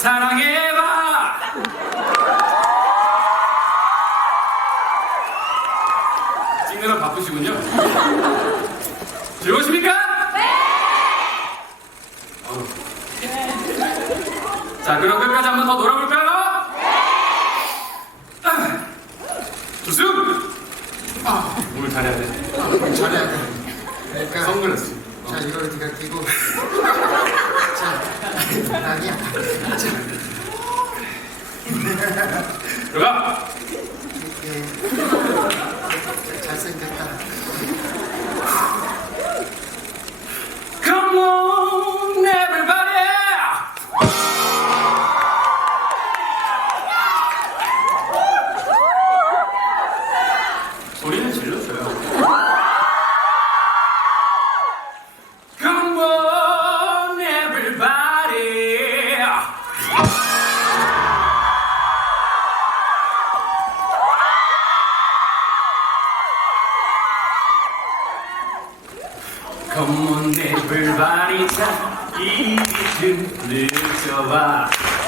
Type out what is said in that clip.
사랑해봐. 찍느라 바쁘시군요. 즐거우십니까? 네! 어. 자, 그럼 끝까지 한번 더 놀아볼까요? 조승! 아, 오늘 아, 잘해야 돼. 잘해야 돼. 그러니까 아, 선글라스. 자 이걸 네가 끼고 자 아니야 자 어가! Come on, everybody! 자, 이좀 늦어봐. Come on, everybody!